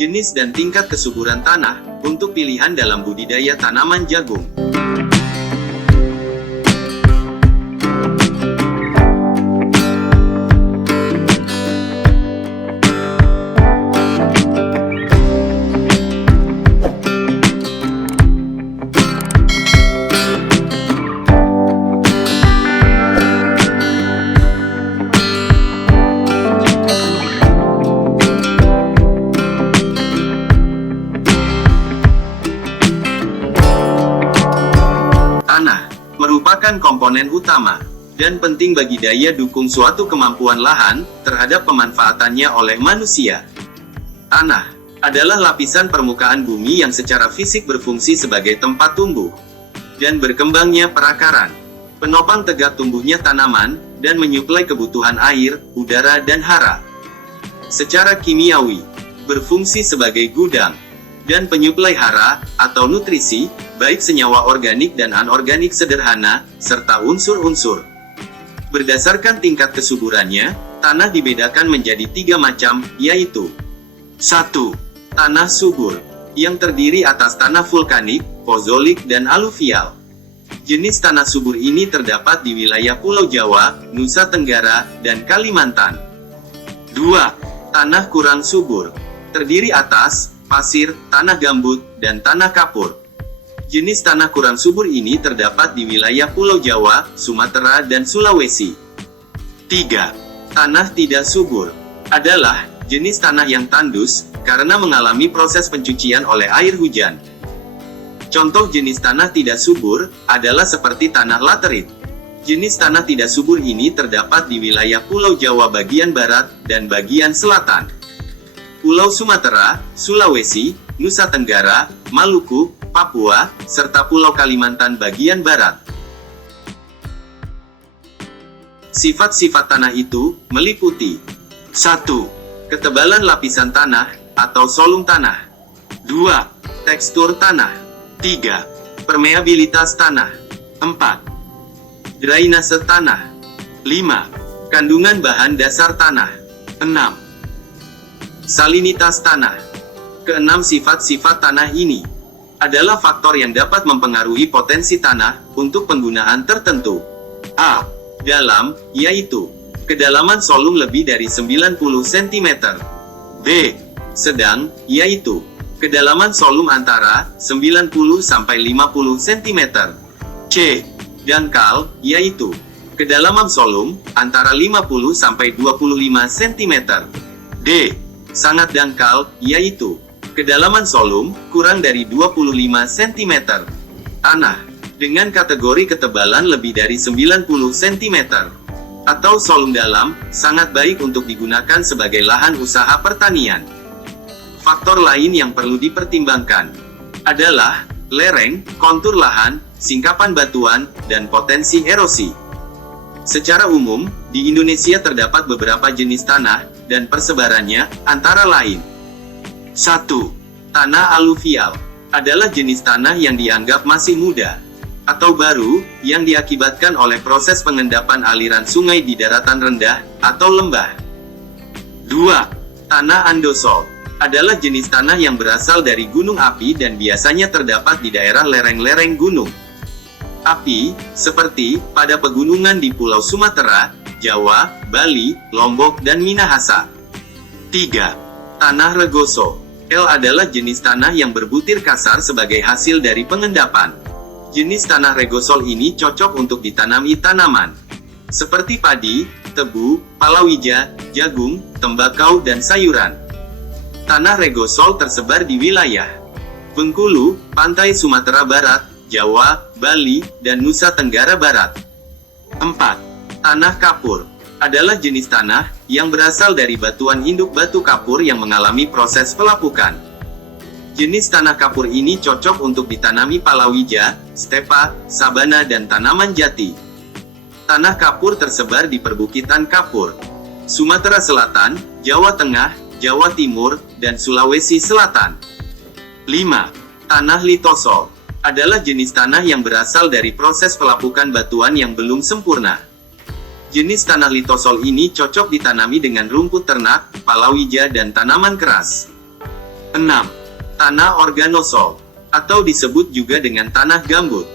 jenis dan tingkat kesuburan tanah, untuk pilihan dalam budidaya tanaman jagung. Merupakan komponen utama dan penting bagi daya dukung suatu kemampuan lahan terhadap pemanfaatannya oleh manusia. Tanah adalah lapisan permukaan bumi yang secara fisik berfungsi sebagai tempat tumbuh dan berkembangnya perakaran, penopang tegak tumbuhnya tanaman, dan menyuplai kebutuhan air, udara, dan hara. Secara kimiawi, berfungsi sebagai gudang dan penyuplai hara atau nutrisi, baik senyawa organik dan anorganik sederhana, serta unsur-unsur. Berdasarkan tingkat kesuburannya, tanah dibedakan menjadi 3 macam, yaitu 1. Tanah subur, yang terdiri atas tanah vulkanik, pozolik, dan aluvial. Jenis tanah subur ini terdapat di wilayah Pulau Jawa, Nusa Tenggara, dan Kalimantan. 2. Tanah kurang subur, terdiri atas pasir, tanah gambut, dan tanah kapur. Jenis tanah kurang subur ini terdapat di wilayah Pulau Jawa, Sumatera, dan Sulawesi. 3. Tanah tidak subur adalah jenis tanah yang tandus karena mengalami proses pencucian oleh air hujan. Contoh jenis tanah tidak subur adalah seperti tanah laterit. Jenis tanah tidak subur ini terdapat di wilayah Pulau Jawa bagian barat dan bagian selatan, Pulau Sumatera, Sulawesi, Nusa Tenggara, Maluku, Papua, serta Pulau Kalimantan bagian barat. Sifat-sifat tanah itu meliputi 1. Ketebalan lapisan tanah atau solung tanah. 2. Tekstur tanah. 3. Permeabilitas tanah. 4. Drainase tanah. 5. Kandungan bahan dasar tanah. 6. Salinitas tanah. Keenam sifat-sifat tanah ini adalah faktor yang dapat mempengaruhi potensi tanah untuk penggunaan tertentu. A. Dalam, yaitu kedalaman solung lebih dari 90 cm. B. Sedang, yaitu kedalaman solung antara 90 sampai 50 cm. C. Dangkal, yaitu kedalaman solung antara 50 sampai 25 cm. D. Sangat dangkal, yaitu kedalaman solung kurang dari 25 cm. Tanah dengan kategori ketebalan lebih dari 90 cm atau solung dalam sangat baik untuk digunakan sebagai lahan usaha pertanian. Faktor lain yang perlu dipertimbangkan adalah lereng, kontur lahan, singkapan batuan, dan potensi erosi. Secara umum, di Indonesia terdapat beberapa jenis tanah dan persebarannya, antara lain 1. Tanah aluvial adalah jenis tanah yang dianggap masih muda atau baru, yang diakibatkan oleh proses pengendapan aliran sungai di daratan rendah atau lembah. 2. Tanah andosol adalah jenis tanah yang berasal dari gunung api dan biasanya terdapat di daerah lereng-lereng gunung api, seperti pada pegunungan di Pulau Sumatera, Jawa, Bali, Lombok, dan Minahasa. 3. Tanah regoso. L adalah jenis tanah yang berbutir kasar sebagai hasil dari pengendapan. Jenis tanah regosol ini cocok untuk ditanami tanaman seperti padi, tebu, palawija, jagung, tembakau, dan sayuran. Tanah regosol tersebar di wilayah Bengkulu, pantai Sumatera Barat, Jawa, Bali, dan Nusa Tenggara Barat. 4. Tanah kapur adalah jenis tanah yang berasal dari batuan induk batu kapur yang mengalami proses pelapukan. Jenis tanah kapur ini cocok untuk ditanami palawija, stepa, sabana, dan tanaman jati. Tanah kapur tersebar di perbukitan kapur Sumatera Selatan, Jawa Tengah, Jawa Timur, dan Sulawesi Selatan. 5. Tanah litosol adalah jenis tanah yang berasal dari proses pelapukan batuan yang belum sempurna. Jenis tanah litosol ini cocok ditanami dengan rumput ternak, palawija, dan tanaman keras. 6. Tanah organosol, atau disebut juga dengan tanah gambut,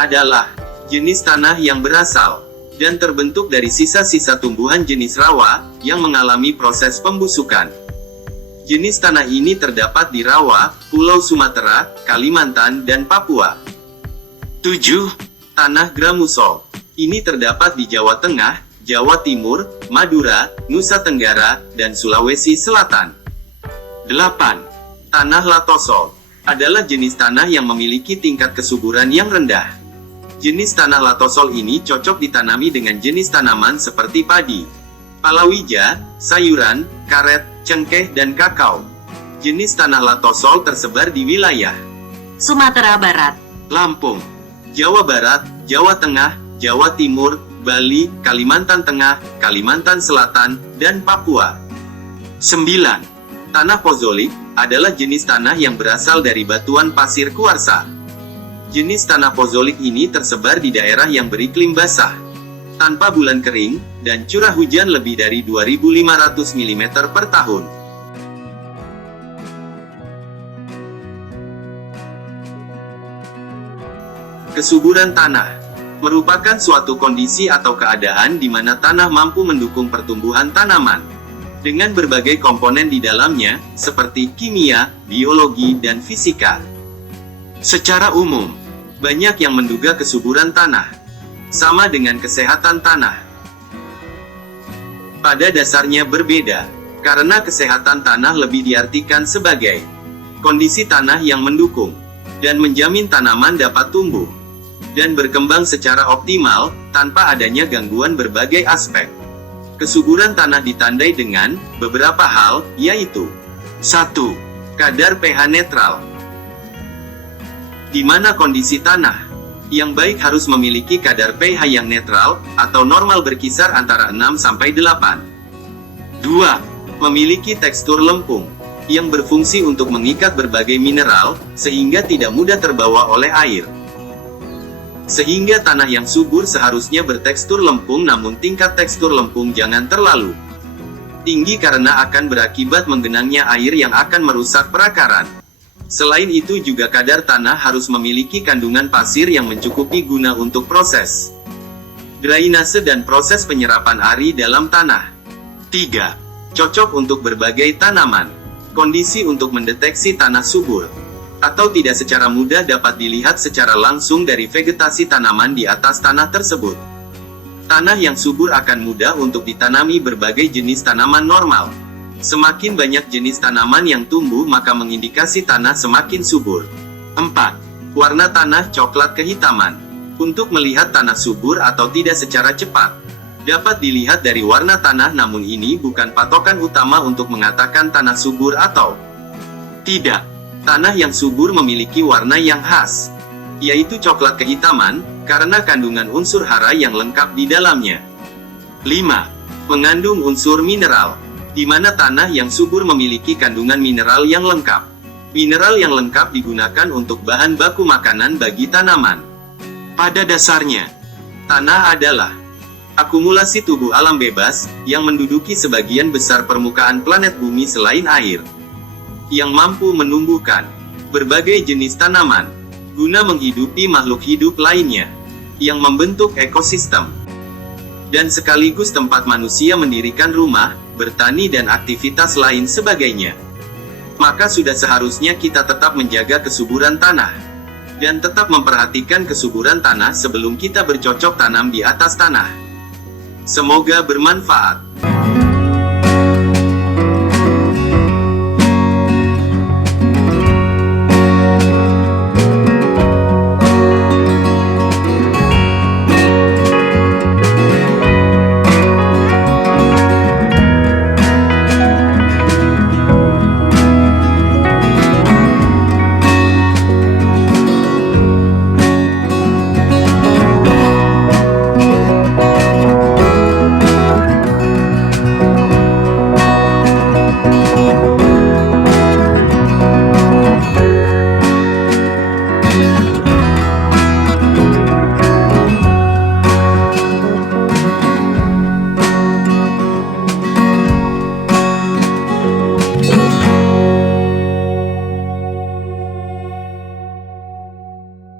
adalah jenis tanah yang berasal dan terbentuk dari sisa-sisa tumbuhan jenis rawa yang mengalami proses pembusukan. Jenis tanah ini terdapat di Rawa, Pulau Sumatera, Kalimantan, dan Papua. 7. Tanah gramusol. Ini terdapat di Jawa Tengah, Jawa Timur, Madura, Nusa Tenggara, dan Sulawesi Selatan. 8. Tanah latosol adalah jenis tanah yang memiliki tingkat kesuburan yang rendah. Jenis tanah latosol ini cocok ditanami dengan jenis tanaman seperti padi, palawija, sayuran, karet, cengkeh, dan kakao. Jenis tanah latosol tersebar di wilayah Sumatera Barat, Lampung, Jawa Barat, Jawa Tengah, Jawa Timur, Bali, Kalimantan Tengah, Kalimantan Selatan, dan Papua. 9. Tanah pozolik adalah jenis tanah yang berasal dari batuan pasir kuarsa. Jenis tanah pozolik ini tersebar di daerah yang beriklim basah, tanpa bulan kering, dan curah hujan lebih dari 2.500 mm per tahun. Kesuburan tanah merupakan suatu kondisi atau keadaan di mana tanah mampu mendukung pertumbuhan tanaman dengan berbagai komponen di dalamnya, seperti kimia, biologi, dan fisika. Secara umum, banyak yang menduga kesuburan tanah sama dengan kesehatan tanah. Pada dasarnya berbeda, karena kesehatan tanah lebih diartikan sebagai kondisi tanah yang mendukung dan menjamin tanaman dapat tumbuh dan berkembang secara optimal, tanpa adanya gangguan berbagai aspek. Kesuburan tanah ditandai dengan beberapa hal, yaitu 1. Kadar pH netral, di mana kondisi tanah yang baik harus memiliki kadar pH yang netral, atau normal berkisar antara 6-8. 2. Memiliki tekstur lempung, yang berfungsi untuk mengikat berbagai mineral, sehingga tidak mudah terbawa oleh air. Sehingga tanah yang subur seharusnya bertekstur lempung, namun tingkat tekstur lempung jangan terlalu tinggi karena akan berakibat menggenangnya air yang akan merusak perakaran. Selain itu juga kadar tanah harus memiliki kandungan pasir yang mencukupi guna untuk proses drainase dan proses penyerapan air dalam tanah. 3. Cocok untuk berbagai tanaman. Kondisi untuk mendeteksi tanah subur atau tidak secara mudah dapat dilihat secara langsung dari vegetasi tanaman di atas tanah tersebut. Tanah yang subur akan mudah untuk ditanami berbagai jenis tanaman normal. Semakin banyak jenis tanaman yang tumbuh maka mengindikasi tanah semakin subur. 4. Warna tanah coklat kehitaman. Untuk melihat tanah subur atau tidak secara cepat, dapat dilihat dari warna tanah, namun ini bukan patokan utama untuk mengatakan tanah subur atau tidak. Tanah yang subur memiliki warna yang khas, yaitu coklat kehitaman, karena kandungan unsur hara yang lengkap di dalamnya. 5. Mengandung unsur mineral, di mana tanah yang subur memiliki kandungan mineral yang lengkap. Mineral yang lengkap digunakan untuk bahan baku makanan bagi tanaman. Pada dasarnya, tanah adalah akumulasi tubuh alam bebas, yang menduduki sebagian besar permukaan planet bumi selain air, yang mampu menumbuhkan berbagai jenis tanaman, guna menghidupi makhluk hidup lainnya, yang membentuk ekosistem, dan sekaligus tempat manusia mendirikan rumah, bertani dan aktivitas lain sebagainya. Maka sudah seharusnya kita tetap menjaga kesuburan tanah, dan tetap memperhatikan kesuburan tanah sebelum kita bercocok tanam di atas tanah. Semoga bermanfaat.